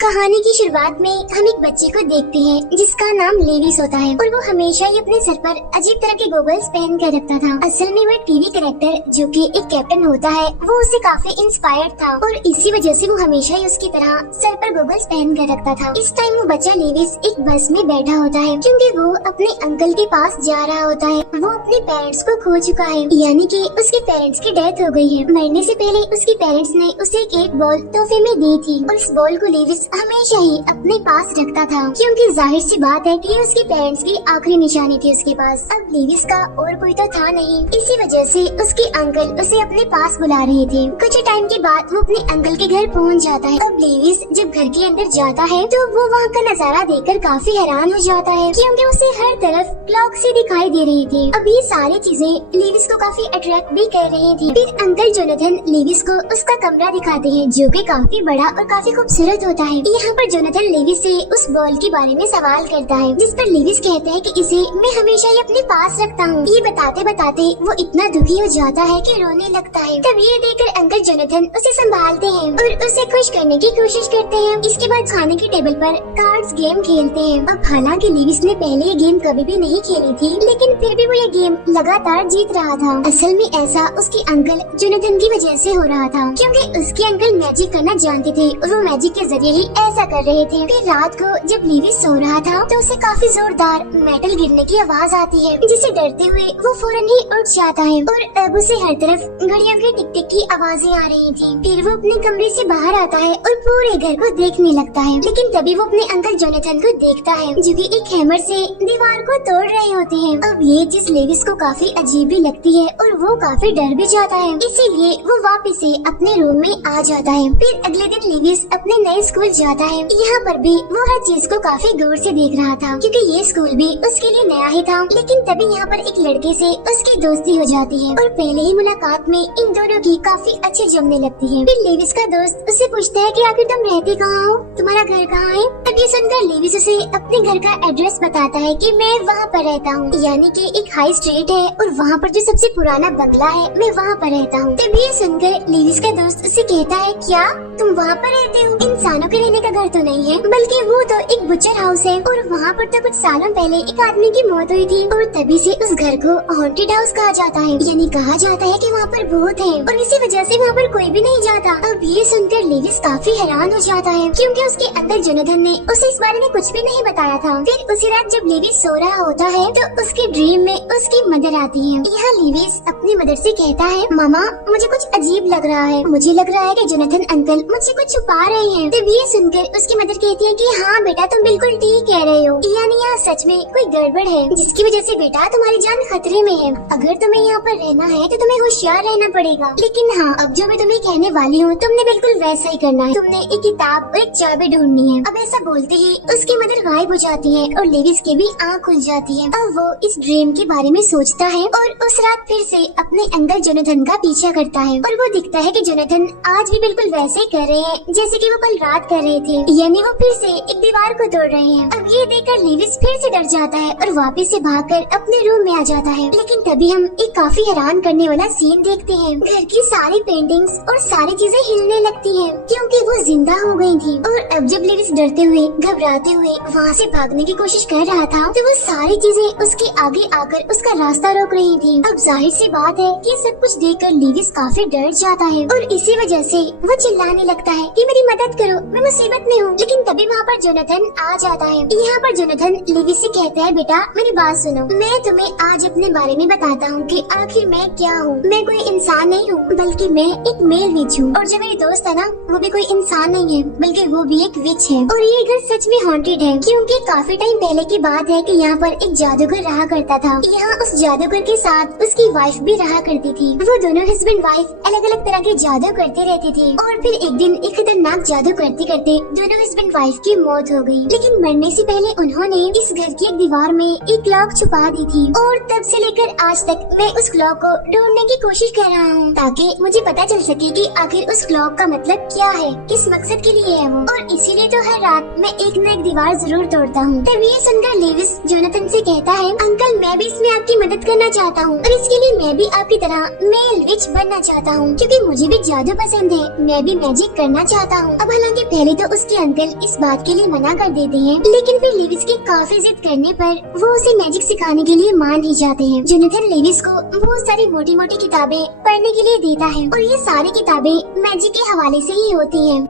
कहानी की शुरुआत में हम एक बच्चे को देखते हैं जिसका नाम लेविस होता है और वो हमेशा ही अपने सर पर अजीब तरह के गॉगल्स पहन कर रखता था। असल में वो टीवी कैरेक्टर जो कि एक कैप्टन होता है वो उसे काफी इंस्पायर्ड था और इसी वजह से वो हमेशा ही उसकी तरह सर पर गॉगल्स पहन कर रखता था। इस टाइम वो बच्चा लेविस एक बस में बैठा होता है क्योंकि वो अपने अंकल के पास जा रहा होता है। वो अपने पेरेंट्स को खो चुका है, यानी कि उसके पेरेंट्स की डेथ हो गई है। मरने से पहले उसके पेरेंट्स ने उसे एक बॉल तोहफे में दी थी और इस बॉल को लेविस हमेशा ही अपने पास रखता था क्योंकि जाहिर सी बात है कि ये उसके पेरेंट्स की आखिरी निशानी थी उसके पास। अब लेविस का और कोई तो था नहीं, इसी वजह से उसके अंकल उसे अपने पास बुला रहे थे। कुछ टाइम के बाद वो अपने अंकल के घर पहुंच जाता है। अब लेविस जब घर के अंदर जाता है तो वो वहाँ का नजारा देखकर काफी हैरान हो जाता है क्योंकि उसे हर तरफ क्लॉक सी दिखाई दे रही थी। अब ये सारी चीजें लेविस को काफी अट्रैक्ट भी कर रही थी। फिर अंकल जोनाथन लेविस को उसका कमरा दिखाते हैं जो कि काफी बड़ा और काफी खूबसूरत होता है। यहाँ पर जोनाथन लेविस से उस बॉल के बारे में सवाल करता है जिस पर लेविस कहता है कि इसे मैं हमेशा ही अपने पास रखता हूँ। ये बताते बताते वो इतना दुखी हो जाता है कि रोने लगता है। तब ये देखकर अंकल जोनाथन उसे संभालते हैं और उसे खुश करने की कोशिश करते हैं। इसके बाद खाने की टेबल पर कार्ड्स गेम खेलते हैं। अब हालांकि लेविस ने पहले ये गेम कभी भी नहीं खेली थी लेकिन फिर भी वो ये गेम लगातार जीत रहा था। असल में ऐसा उसके अंकल जोनाथन की वजह से हो रहा था क्योंकि उसके अंकल मैजिक करना जानते थे और वो मैजिक के जरिए ही ऐसा कर रहे थे। फिर रात को जब लेविस सो रहा था तो उसे काफी जोरदार मेटल गिरने की आवाज आती है जिसे डरते हुए वो फौरन ही उठ जाता है और अब उसे हर तरफ घड़ियों के टिक टिक की आवाजें आ रही थी। फिर वो अपने कमरे से बाहर आता है और पूरे घर को देखने लगता है लेकिन तभी वो अपने अंकल जोनाथन को देखता है जो कि एक हैमर से दीवार को तोड़ रहे होते हैं। अब ये चीज लेविस को काफी अजीब भी लगती है और वो काफी डर भी जाता है, इसीलिए वो वापस से अपने रूम में आ जाता है। फिर अगले दिन लेविस अपने नए स्कूल जाता है। यहाँ पर भी वो हर चीज को काफी गौर से देख रहा था क्योंकि ये स्कूल भी उसके लिए नया ही था। लेकिन तभी यहाँ पर एक लड़के से उसकी दोस्ती हो जाती है और पहले ही मुलाकात में इन दोनों की काफी अच्छी जमने लगती है। फिर लेविस का दोस्त उससे पूछता है कि आखिर तुम रहते कहाँ हो, तुम्हारा घर कहाँ है। तब ये सुनकर लेविस उसे अपने घर का एड्रेस बताता है कि मैं वहाँ पर रहता हूँ, यानी कि एक हाई स्ट्रीट है और वहाँ पर जो सबसे पुराना बंगला है मैं वहाँ पर रहता हूँ। तब ये सुनकर लेविस का दोस्त उसे कहता है क्या तुम वहाँ पर रहते हो, इंसानों के रहने का घर तो नहीं है बल्कि वो तो एक बुचर हाउस है और वहाँ पर तो कुछ सालों पहले एक आदमी की मौत हुई थी और तभी से उस घर को हॉन्टेड हाउस कहा जाता है, यानी कहा जाता है कि वहाँ पर भूत है और इसी वजह से वहाँ पर कोई भी नहीं जाता। अब ये सुनकर लेविस काफी हैरान हो जाता है क्योंकि उसके अंकल जोनाथन ने उसे इस बारे में कुछ भी नहीं बताया था। फिर उसी रात जब लेविस सो रहा होता है तो उसके ड्रीम में उसकी मदर आती है। यहाँ लेविस अपनी मदर से कहता है मामा मुझे कुछ अजीब लग रहा है, मुझे लग रहा है कि जोनाथन अंकल मुझसे कुछ छुपा रहे हैं। तब ये सुनकर उसकी मदर कहती है कि हाँ बेटा तुम बिल्कुल ठीक कह रहे हो, यानी यहाँ सच में कोई गड़बड़ है जिसकी वजह से बेटा तुम्हारी जान खतरे में है। अगर तुम्हें यहाँ पर रहना है तो तुम्हें होशियार रहना पड़ेगा, लेकिन हाँ अब जो मैं तुम्हें कहने वाली हूँ तुमने बिल्कुल वैसा ही करना है। तुमने एक किताब और एक चाबी ढूंढनी है। अब ऐसा बोलते ही उसकी मदर गायब हो जाती है और लेविस की भी आँख खुल जाती है। अब वो इस ड्रीम के बारे में सोचता है और उस रात फिर से अपने अंकल जोनाथन का पीछा करता है और वो दिखता है कि जोनाथन आज भी बिल्कुल वैसे ही कर रहे हैं जैसे कि वो कल रात कर रहे थे, यानी वो फिर से एक दीवार को तोड़ रहे हैं। अब ये देखकर लेविस फिर से डर जाता है और वापस से भागकर अपने रूम में आ जाता है। लेकिन तभी हम एक काफी हैरान करने वाला सीन देखते हैं। घर की सारी पेंटिंग्स और सारी चीजें हिलने लगती हैं क्योंकि वो जिंदा हो गई थी। और अब जब लेविस डरते हुए घबराते हुए वहाँ से भागने की कोशिश कर रहा था तो वो सारी चीजें उसके आगे आकर उसका रास्ता रोक रही थी। अब जाहिर सी बात है कि सब कुछ देखकर लेविस काफी डर जाता है और इसी वजह से वो चिल्लाने लगता है कि मेरी मदद करो, मैं मुसीबत में हूँ। लेकिन तभी वहाँ पर जोनाथन आ जाता है। यहाँ पर जोनाथन लेविस से कहता है बेटा मेरी बात सुनो, मैं तुम्हें आज अपने बारे में बताता हूँ कि आखिर मैं क्या हूँ। मैं कोई इंसान नहीं हूँ बल्कि मैं एक मेल विच हूँ और जो मेरी दोस्त है ना वो भी कोई इंसान नहीं है बल्कि वो भी एक विच है। और ये घर सच में हॉन्टेड है क्योंकि काफी टाइम पहले की बात है कि यहाँ पर एक जादूगर रहा करता था। यहाँ उस जादूगर के साथ उसकी वाइफ भी रहा करती थी। वो दोनों हस्बैंड वाइफ अलग अलग तरह के जादू करते रहते थे और फिर एक दिन एक खतरनाक जादू करते करते दोनों हस्बैंड वाइफ की मौत हो गई। लेकिन मरने से पहले उन्होंने इस घर की एक दीवार में एक क्लॉक छुपा दी थी और तब से लेकर आज तक मैं उस क्लॉक को ढूंढने की कोशिश कर रहा हूँ ताकि मुझे पता चल सके कि आखिर उस क्लॉक का मतलब क्या है, किस मकसद के लिए है वो। और इसीलिए तो हर रात मैं एक न एक दीवार जरूर तोड़ता हूँ। तब ये सुनकर लेविस जोनाथन से कहता है अंकल मैं भी इसमें आपकी मदद करना चाहता हूँ और इसके लिए मैं भी आपकी तरह मेल विच बनना चाहता हूँ क्योंकि मुझे भी जादू पसंद है, मैं भी मैजिक करना चाहता हूँ। अब हालांकि हालांकि पहले तो उसके अंकल इस बात के लिए मना कर देते हैं, लेकिन फिर लेविस के काफी जिद करने पर वो उसे मैजिक सिखाने के लिए मान ही जाते हैं। जोनाथन लेविस को बहुत सारी मोटी मोटी किताबें पढ़ने के लिए देता है और ये सारी किताबें मैजिक के हवाले से ही होती हैं।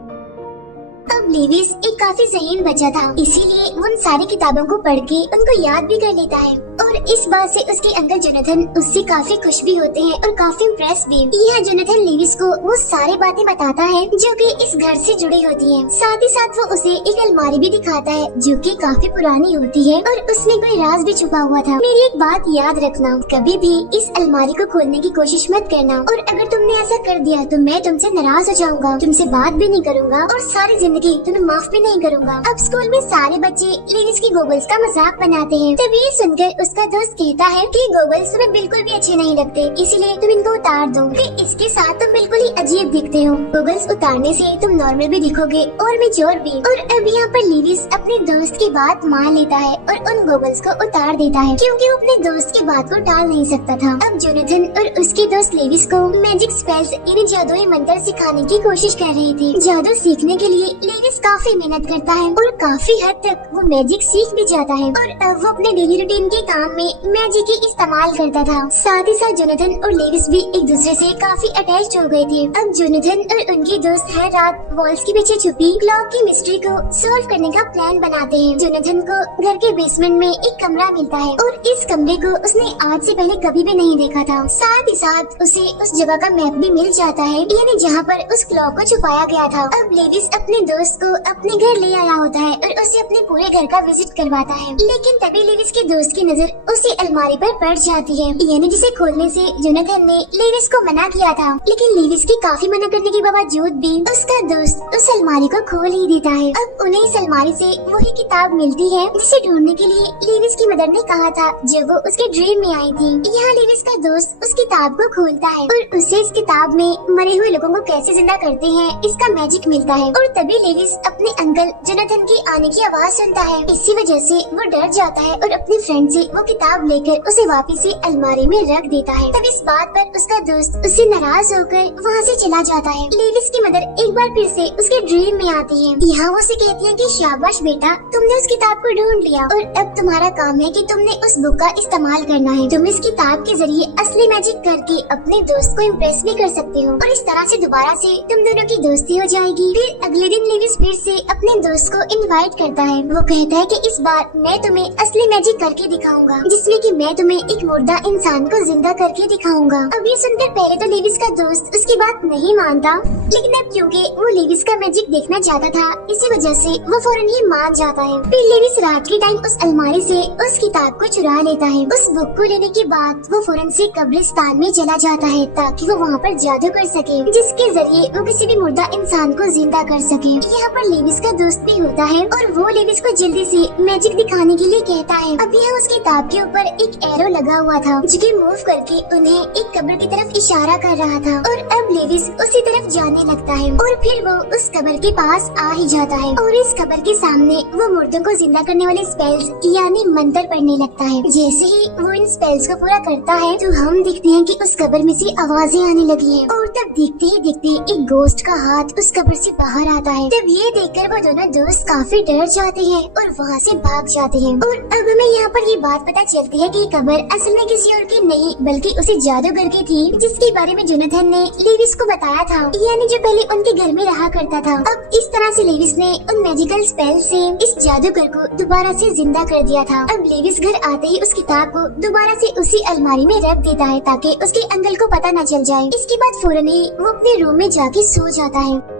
अब लेविस एक काफी ज़हीन बच्चा था, इसीलिए वो उन सारी किताबों को पढ़ के उनको याद भी कर लेता है और इस बात से उसके अंकल जोनाथन उससे काफी खुश भी होते हैं और काफी इम्प्रेस भी। यह जोनाथन लेविस को वो सारी बातें बताता है जो कि इस घर से जुड़ी होती हैं। साथ ही साथ वो उसे एक अलमारी भी दिखाता है जो कि काफी पुरानी होती है और उसमें कोई राज भी छुपा हुआ था। मेरी एक बात याद रखना, कभी भी इस अलमारी को खोलने की कोशिश मत करना और अगर तुमने ऐसा कर दिया तो मैं तुमसे नाराज हो जाऊंगा, तुमसे बात भी नहीं करूंगा और सारी जिंदगी तुम्हें माफ भी नहीं करूंगा। अब स्कूल में सारे बच्चे लेविस की गॉगल्स का मजाक बनाते हैं, तभी ये सुनकर उसका दोस्त कहता है कि गॉगल्स तुम्हें बिल्कुल भी अच्छे नहीं लगते, इसीलिए तुम इनको उतार दो, फिर इसके साथ तुम बिल्कुल ही अजीब दिखते हो। गॉगल्स उतारने से तुम नॉर्मल भी दिखोगे और मैच्योर भी। और अब यहाँ पर लेविस अपने दोस्त की बात मान लेता है और उन गॉगल्स को उतार देता है क्योंकि वो अपने दोस्त की बात को टाल नहीं सकता था। अब जोनाथन और उसके दोस्त लेविस को मैजिक स्पेल्स यानी जादुई मंत्र सिखाने की कोशिश कर रहे थे। जादू सीखने के लिए लेविस काफी मेहनत करता है और काफी हद तक वो मैजिक सीख भी जाता है और अब वो अपने डेली रूटीन के काम में मैजिक ही इस्तेमाल करता था। साथ ही साथ जोनाथन और लेविस भी एक दूसरे से काफी अटैच्ड हो गए थे। अब जोनाथन और उनके दोस्त हर रात वॉल्स के पीछे छुपी क्लॉक की मिस्ट्री को सॉल्व करने का प्लान बनाते हैं। जोनाथन को घर के बेसमेंट में एक कमरा मिलता है और इस कमरे को उसने आज से पहले कभी भी नहीं देखा था। साथ ही साथ उसे उस जगह का मैप भी मिल जाता है, यानी जहाँ पर उस क्लॉक को छुपाया गया था। अब लेविस अपने दोस्त को अपने घर ले आया होता है और उसे अपने पूरे घर का विजिट करवाता है, लेकिन तभी लेविस के दोस्त की नजर उसी अलमारी पर पड़ जाती है, यानी जिसे खोलने से जोनाथन ने लेविस को मना किया था। लेकिन लेविस के काफी मना करने के बावजूद भी उसका दोस्त उस अलमारी को खोल ही देता है। अब उन्हें इस अलमारी से वही किताब मिलती है जिसे ढूंढने के लिए लेविस की मदर ने कहा था जब वो उसके ड्रीम में आई थी। यहाँ लेविस का दोस्त उस किताब को खोलता है और उसे इस किताब में मरे हुए लोगों को कैसे जिंदा करते हैं इसका मैजिक मिलता है और तभी लेविस अपने अंकल जोनाथन की आने की आवाज सुनता है। इसी वजह से वो डर जाता है और अपने फ्रेंड से वो किताब लेकर उसे वापस से अलमारी में रख देता है। तब इस बात पर उसका दोस्त उससे नाराज होकर वहाँ से चला जाता है। लेविस की मदर एक बार फिर से उसके ड्रीम में आती है। यहाँ वो उसे कहती है कि शाबाश बेटा, तुमने उस किताब को ढूंढ लिया और अब तुम्हारा काम है कि तुमने उस बुक का इस्तेमाल करना है। तुम इस किताब के जरिए असली मैजिक करके अपने दोस्त को इम्प्रेस भी कर सकते हो और इस तरह से दोबारा से तुम दोनों की दोस्ती हो जाएगी। फिर अगले दिन लेविस फिर से अपने दोस्त को इनवाइट करता है। वो कहता है कि इस बार मैं तुम्हें असली मैजिक करके दिखाऊंगा, जिसमें कि मैं तुम्हें एक मुर्दा इंसान को जिंदा करके दिखाऊंगा। अब ये सुनकर पहले तो लेविस का दोस्त उसकी बात नहीं मानता, लेकिन अब क्योंकि वो लेविस का मैजिक देखना चाहता था, इसी वजह से वो फौरन ही मान जाता है। फिर लेविस रात के टाइम उस अलमारी से उस किताब को चुरा लेता है। उस बुक को लेने के बाद वो फौरन से कब्रिस्तान में चला जाता है ताकि वो वहाँ पर जादू कर सके, जिसके जरिए वो किसी भी मुर्दा इंसान को जिंदा कर सके। यहाँ पर लेविस का दोस्त भी होता है और वो लेविस को जल्दी से मैजिक दिखाने के लिए कहता है। अब यहाँ उस किताब के ऊपर एक एरो लगा हुआ था जो कि मूव करके उन्हें एक कब्र की तरफ इशारा कर रहा था और अब लेविस उसी तरफ जाने लगता है और फिर वो उस कब्र के पास आ ही जाता है और इस कब्र के सामने वो मुर्दों को जिंदा करने वाले स्पेल्स यानी मंत्र पढ़ने लगता है। जैसे ही वो इन स्पेल्स को पूरा करता है तो हम देखते हैं कि उस कब्र में से आवाजें आने लगी हैं और तब देखते ही देखते एक गोस्ट का हाथ उस कब्र से बाहर आता है। तब ये देखकर वो दोनों दोस्त काफी डर जाते हैं और वहाँ से भाग जाते हैं। और अब हमें यहाँ पर ये बात पता चलती है कि ये कब्र असल में किसी और की नहीं बल्कि उसी जादूगर की थी, जिसके बारे में जोनाथन ने लेविस को बताया था, यानी जो पहले उनके घर में रहा करता था। अब इस तरह से लेविस ने उन मैजिकल स्पेल से इस जादूगर को दोबारा से जिंदा कर दिया था। अब लेविस घर आते ही उस किताब को दोबारा से उसी अलमारी में रख देता है ताकि उसके अंकल को पता न चल जाए। इसके बाद फौरन ही वो अपने रूम में जाके सो जाता है।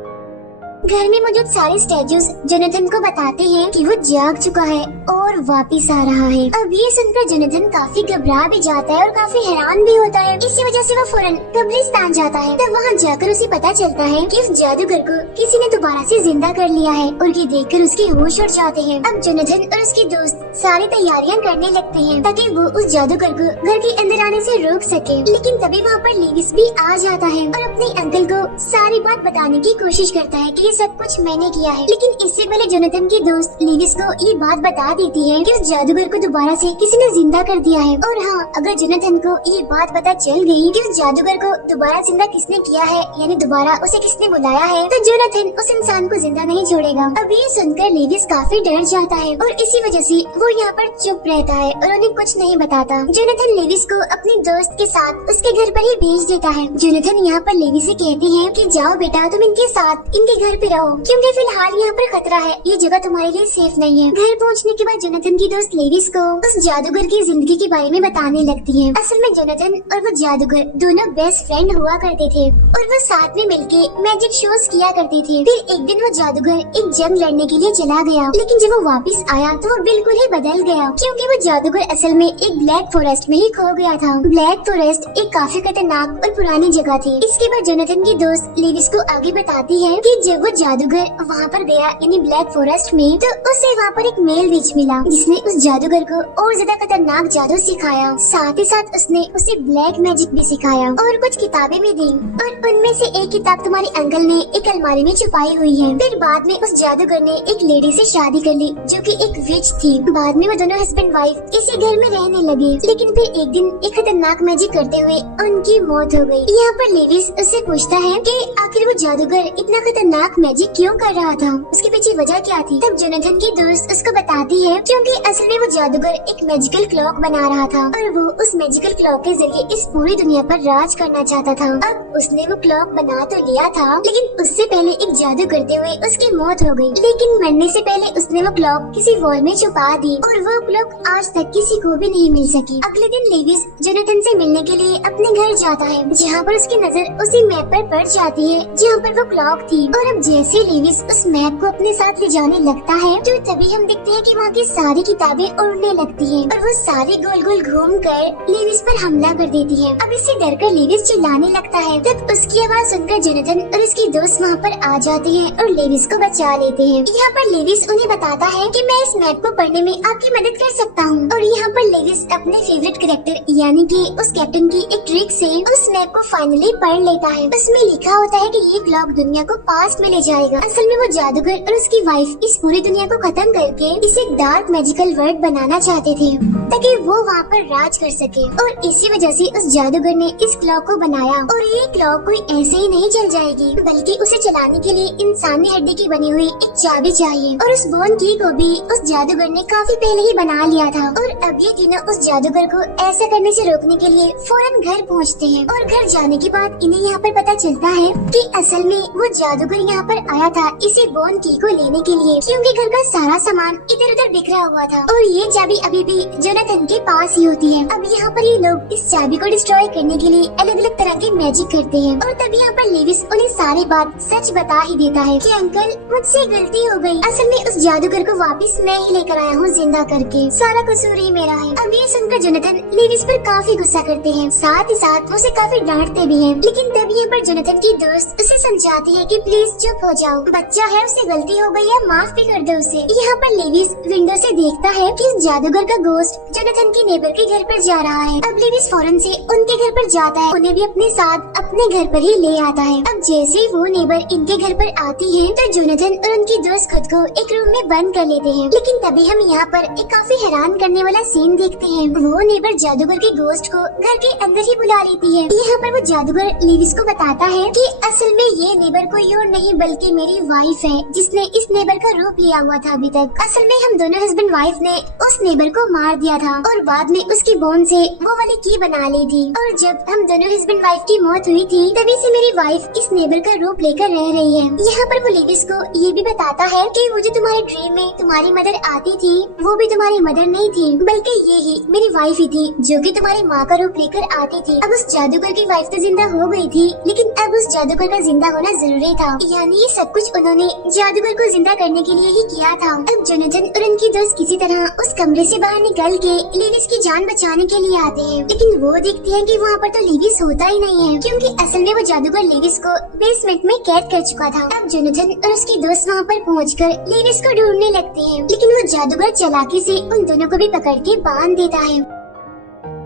घर में मौजूद सारे स्टैचूज जोनाथन को बताते हैं कि वो जाग चुका है और वापिस आ रहा है। अब ये सुनकर जोनाथन काफी घबरा भी जाता है और काफी हैरान भी होता है। इसी वजह से वो फौरन कब्रिस्तान जाता है। तब वहाँ जाकर उसे पता चलता है कि उस जादूगर को किसी ने दोबारा से जिंदा कर लिया है और ये देखकर उसके होश उड़ जाते हैं। अब जोनाथन और उसके दोस्त सारी तैयारियां करने लगते हैं ताकि वो उस जादूगर को घर के अंदर आने से रोक सके। लेकिन तभी वहाँ पर लेविस भी आ जाता है और अपने अंकल को सारी बात बताने की कोशिश करता है कि ये सब कुछ मैंने किया है। लेकिन इससे पहले जोनाथन की दोस्त लेविस को ये बात बता देती है कि उस जादूगर को दोबारा से किसी ने जिंदा कर दिया है। और हाँ, अगर जोनाथन को ये बात पता चल गई कि उस जादूगर को दोबारा जिंदा किसने किया है, यानी दोबारा उसे किसने बुलाया है, तो जोनाथन उस इंसान को जिंदा नहीं छोड़ेगा। अब ये सुनकर लेविस काफी डर जाता है और इसी वजह से वो यहाँ पर चुप रहता है और उन्हें कुछ नहीं बताता। जोनाथन लेविस को अपने दोस्त के साथ उसके घर पर ही भेज देता है। जोनाथन यहाँ पर लेविस से कहती है कि जाओ बेटा, तुम इनके साथ इनके घर पे रहो, क्योंकि फिलहाल यहाँ पर खतरा है, ये जगह तुम्हारे लिए सेफ नहीं है। घर पहुँचने के बाद जोनाथन की दोस्त लेविस को उस जादूगर की जिंदगी के बारे में बताने लगती है। असल में जोनाथन और वो जादूगर दोनों बेस्ट फ्रेंड हुआ करते थे और वो साथ में मिलके मैजिक शोज किया करते थे। फिर एक दिन वो जादूगर एक जंग लड़ने के लिए चला गया, लेकिन जब वो वापस आया तो वो बिल्कुल ही बदल गया, क्योंकि वो जादूगर असल में एक ब्लैक फॉरेस्ट में ही खो गया था। ब्लैक फॉरेस्ट एक काफी खतरनाक और पुरानी जगह थी। इसके बाद जोनाथन की दोस्त लेविस को आगे बताती है कि जब वो जादूगर वहाँ पर गया, यानी ब्लैक फॉरेस्ट में, तो उसे वहाँ पर एक मेल विच मिला जिसने उस जादूगर को और ज्यादा खतरनाक जादू सिखाया। साथ ही साथ उसने उसे ब्लैक मैजिक भी सिखाया और कुछ किताबें भी दी, और उनमें से एक किताब तुम्हारे अंकल ने एक अलमारी में छुपाई हुई है। फिर बाद में उस जादूगर ने एक लेडी से शादी कर ली जो कि एक विच थी। बाद में वो दोनों हस्बैंड वाइफ इसी घर में रहने लगे, लेकिन फिर एक दिन एक खतरनाक मैजिक करते हुए उनकी मौत हो गई। यहाँ पर लेविस उससे पूछता है कि आखिर वो जादूगर इतना खतरनाक मैजिक क्यों कर रहा था, उसके पीछे वजह क्या थी। तब जोनाथन की दोस्त उसको बताती है क्योंकि असल में वो जादूगर एक मैजिकल क्लॉक बना रहा था और वो उस मैजिकल क्लॉक के जरिए इस पूरी दुनिया पर राज करना चाहता था। अब उसने वो क्लॉक बना तो लिया था, लेकिन उससे पहले एक जादू करते हुए उसकी मौत हो गई। लेकिन मरने से पहले उसने वो क्लॉक किसी वॉल में छुपा दी और वो क्लॉक आज तक किसी को भी नहीं मिल सकी। अगले दिन लेविस जोनाथन से मिलने के लिए अपने घर जाता है, जहाँ पर उसकी नजर उसी मैप पर पड़ जाती है जहाँ पर वो क्लॉक थी। और अब जैसे लेविस उस मैप को अपने साथ ले जाने लगता है तो तभी हम देखते हैं कि वहाँ की सारी किताबें उड़ने लगती हैं और वो सारी गोल गोल घूम कर लेविस पर हमला कर देती है। अब इससे डरकर लेविस चिल्लाने लगता है। तब उसकी आवाज सुनकर जोनाथन और उसकी दोस्त वहाँ पर आ जाते हैं और लेविस को बचा लेते हैं। यहाँ पर लेविस उन्हें बताता है कि मैं इस मैप को पढ़ने में आपकी मदद कर सकता हूँ। और यहाँ पर लेविस अपने फेवरेट कैरेक्टर यानी कि उस कैप्टन की एक ट्रिक से उस मैप को फाइनली पढ़ लेता है। उसमें लिखा होता है कि ये क्लॉक दुनिया को पास्ट में ले जाएगा। असल में वो जादूगर और उसकी वाइफ इस पूरी दुनिया को खत्म करके इसे डार्क मैजिकल वर्ल्ड बनाना चाहते थे ताकि वो वहाँ पर राज कर सके। और इसी वजह से उस जादूगर ने इस क्लॉक को बनाया। और ये क्लॉक कोई ऐसे ही नहीं चल जाएगी, बल्कि उसे चलाने के लिए इंसानी हड्डी की बनी हुई एक चाबी चाहिए। और उस बोन की को भी उस जादूगर ने काफी पहले ही बना लिया था। और अब ये तीनों उस जादूगर को ऐसा करने से रोकने के लिए फौरन घर पहुँचते हैं। और घर जाने के बाद इन्हें यहाँ पर पता चलता है कि असल में वो जादूगर यहाँ पर आया था इसी बोन की को लेने के लिए, क्योंकि घर का सारा सामान इधर उधर बिखरा हुआ था और ये चाबी अभी भी जोनाथन के पास ही होती है। अब यहाँ पर ये लोग इस चाबी को डिस्ट्रॉय करने के लिए अलग अलग तरह के मैजिक करते हैं। और तभी यहाँ पर लेविस उन्हें सारी बात सच बता ही देता है कि अंकल मुझसे गलती हो गई, असल में उस जादूगर को वापस मैं ही लेकर आया हूँ जिंदा करके, सारा कसूर ही मेरा है। अब ये सुनकर जोनाथन लेविस पर काफी गुस्सा करते हैं, साथ ही साथ उसे काफी डांटते भी हैं। लेकिन तभी यहाँ पर जोनाथन की दोस्त उसे समझाती है कि प्लीज चुप हो जाओ, बच्चा है, उससे गलती हो गई है, माफ भी कर दो उसे। यहाँ पर लेविस विंडो से देखता है कि उस जादूगर का गोश्त जोनाथन के नेबर के घर पर जा रहा है। अब लेविस फौरन से उनके घर पर जाता है, उन्हें भी अपने साथ अपने घर पर ही ले आता है। अब जैसे ही वो नेबर इनके घर पर आती है तो जोनाथन और उनकी दोस्त खुद को एक रूम में बंद कर लेते हैं। लेकिन तभी हम यहाँ पर एक काफी हैरान करने वाला सीन देखते हैं। वो नेबर जादूगर के गोश्त को घर के अंदर ही बुला लेती है। यहाँ पर वो जादूगर लेविस को बताता है कि असल में ये नेबर कोई और नहीं बल्कि मेरी वाइफ है, जिसने इस नेबर का रूप लिया हुआ था अभी तक। असल में हम दोनों हस्बैंड वाइफ ने उस नेबर को मार दिया था और बाद में उसकी बोन से वो वाली की बना ली थी। और जब हम दोनों हस्बैंड वाइफ की मौत हुई थी तभी से मेरी वाइफ इस नेबर का रूप लेकर रह रही है। यहाँ पर वो लेविस को ये भी बताता है कि वो जो तुम्हारे ड्रीम में तुम्हारी मदर आती थी वो भी तुम्हारी मदर नहीं थी, बल्कि ये ही मेरी वाइफ ही थी जो कि तुम्हारी माँ का रूप लेकर आती थी। अब उस जादूगर की वाइफ तो जिंदा हो गई थी, लेकिन अब उस जादूगर का जिंदा होना जरूरी था। यानी ये सब कुछ उन्होंने जादूगर को जिंदा करने के लिए ही किया था। अब जोनाथन और उनकी दोस्त किसी तरह उस कमरे से बाहर निकल के लेविस की जान बचाने के लिए आते हैं, लेकिन वो देखते हैं कि वहाँ पर तो लेविस होता ही नहीं है, क्योंकि असल में वो जादूगर लेविस को बेसमेंट में कैद कर चुका था। अब जोनाथन और उसकी दोस्त वहाँ पर पहुंचकर लेविस को ढूंढने लगते हैं, लेकिन वो जादूगर चालाकी से उन दोनों को भी पकड़ के बांध देता है।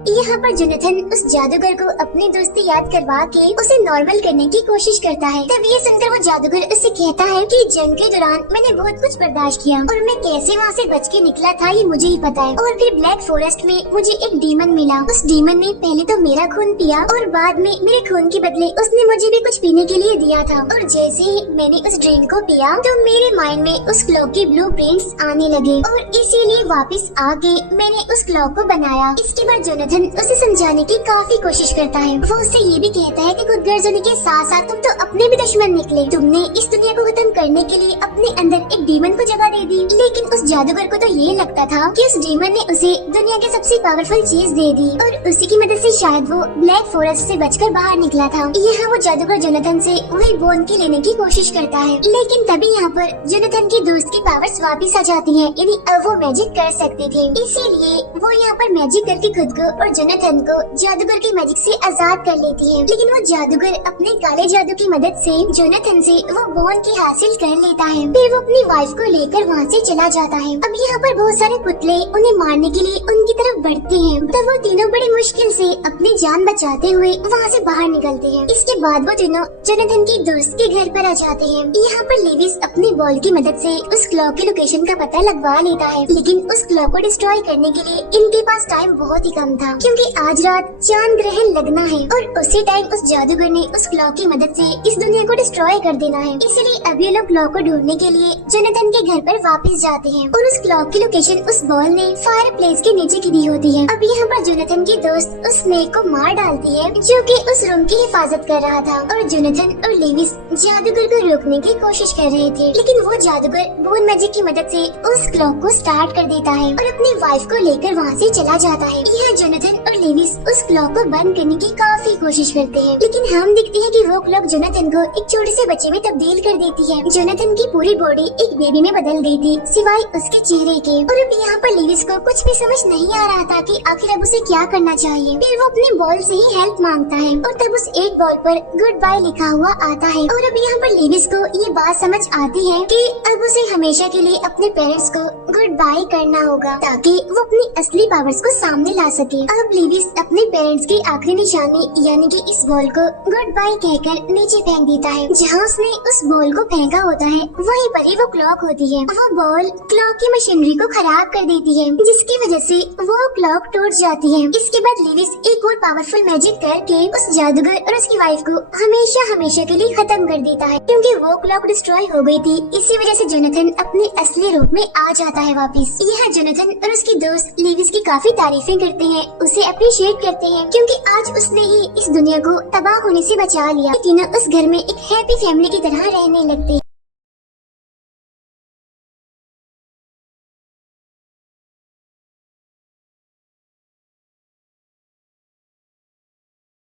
यहाँ पर जोनाथन उस जादूगर को अपनी दोस्ती याद करवा के उसे नॉर्मल करने की कोशिश करता है। तब ये सुनकर वो जादूगर उससे कहता है कि जंग के दौरान मैंने बहुत कुछ बर्दाश्त किया और मैं कैसे वहाँ से बच के निकला था ये मुझे ही पता है। और फिर ब्लैक फॉरेस्ट में मुझे एक डीमन मिला। उस डीमन ने पहले तो मेरा खून पिया और बाद में मेरे खून के बदले उसने मुझे भी कुछ पीने के लिए दिया था। और जैसे ही मैंने उस ड्रिंक को पिया तो मेरे माइंड में उस क्लॉक की ब्लूप्रिंट्स आने लगे और इसीलिए वापस आके मैंने उस क्लॉक को बनाया। इसके बाद जोनाथन उसे समझाने की काफी कोशिश करता है। वो उससे ये भी कहता है कि खुद गर्ज होने के साथ साथ तुम तो अपने भी दुश्मन निकले। तुमने इस दुनिया को खत्म करने के लिए अपने अंदर एक डीमन को जगह दे दी। लेकिन उस जादूगर को तो ये लगता था कि उस डीमन ने उसे दुनिया की सबसे पावरफुल चीज दे दी और उसी की मदद से शायद वो ब्लैक फॉरेस्ट से बचकर बाहर निकला था। यहाँ वो जादूगर जोनाथन से वही बोन की लेने की कोशिश करता है। लेकिन तभी यहाँ पर जोनाथन की दोस्त की पावर्स वापिस आ जाती है, यानी अब वो मैजिक कर सकते थे। इसीलिए वो यहाँ पर मैजिक करके खुद को और जोनाथन को जादूगर की मैजिक से आजाद कर लेती है। लेकिन वो जादूगर अपने काले जादू की मदद से जोनाथन से वो बोन की हासिल कर लेता है। फिर वो अपनी वाइफ को लेकर वहाँ से चला जाता है। अब यहाँ पर बहुत सारे पुतले उन्हें मारने के लिए उनकी तरफ बढ़ते हैं। तब वो तीनों बड़ी मुश्किल से अपनी जान बचाते हुए वहाँ से बाहर निकलते हैं। इसके बाद वो तीनों जोनाथन की दोस्त के घर पर आ जाते हैं। यहाँ पर लेविस अपने बॉल की मदद से उस क्लॉक की लोकेशन का पता लगवा लेता है। लेकिन उस क्लॉक को डिस्ट्रॉय करने के लिए इनके पास टाइम बहुत ही कम था, क्योंकि आज रात चांद ग्रहण लगना है और उसी टाइम उस जादूगर ने उस क्लॉक की मदद से इस दुनिया को डिस्ट्रॉय कर देना है। इसलिए अब ये लोग क्लॉक को ढूंढने के लिए जोनाथन के घर पर वापस जाते हैं और उस क्लॉक की लोकेशन उस बॉल ने फायर प्लेस के नीचे गिरी होती है। अब यहाँ पर जोनाथन की दोस्त उस स्नेक को मार डालती है जो कि उस रूम की हिफाजत कर रहा था और जोनाथन और लेविस जादूगर को रोकने की कोशिश कर रहे थे। लेकिन वो जादूगर बोन मैजिक की मदद से उस क्लॉक को स्टार्ट कर देता है और अपनी वाइफ को लेकर वहाँ से चला जाता है। यहाँ जोनाथन और लेविस उस क्लॉक को बंद करने की काफी कोशिश करते हैं, लेकिन हम देखते हैं कि वो क्लॉक जोनाथन को एक छोटे से बच्चे में तब्दील कर देती है। जोनाथन की पूरी बॉडी एक बेबी में बदल गई थी सिवाय उसके चेहरे के। और अब यहाँ पर लेविस को कुछ भी समझ नहीं आ रहा था कि आखिर अब उसे क्या करना चाहिए। फिर वो अपने बॉल से ही हेल्प मांगता है और तब उस एक बॉल पर गुड बाय लिखा हुआ आता है। और अब यहाँ पर लेविस को ये बात समझ आती है कि अब उसे हमेशा के लिए अपने पेरेंट्स को गुड बाय करना होगा ताकि वो अपनी असली पावर्स को सामने ला सके। अब लेविस अपने पेरेंट्स की आखिरी निशानी यानी कि इस बॉल को गुड बाय कहकर नीचे फेंक देता है। जहाँ उसने उस बॉल को फेंका होता है वहीं पर ही वो क्लॉक होती है। वो बॉल क्लॉक की मशीनरी को खराब कर देती है, जिसकी वजह से वो क्लॉक टूट जाती है। इसके बाद लेविस एक और पावरफुल मैजिक करके उस जादूगर और उसकी वाइफ को हमेशा के लिए खत्म कर देता है, क्योंकि वो क्लॉक डिस्ट्रॉय हो गई थी। इसी वजह से जोनाथन अपने असली रूप में आ जाता है वापस। यहाँ जोनाथन और उसकी दोस्त लेविस की काफी तारीफें करते हैं, उसे अप्रिशिएट करते हैं, क्योंकि आज उसने ही इस दुनिया को तबाह होने से बचा लिया। तीनों उस घर में एक हैप्पी फैमिली की तरह रहने लगते हैं।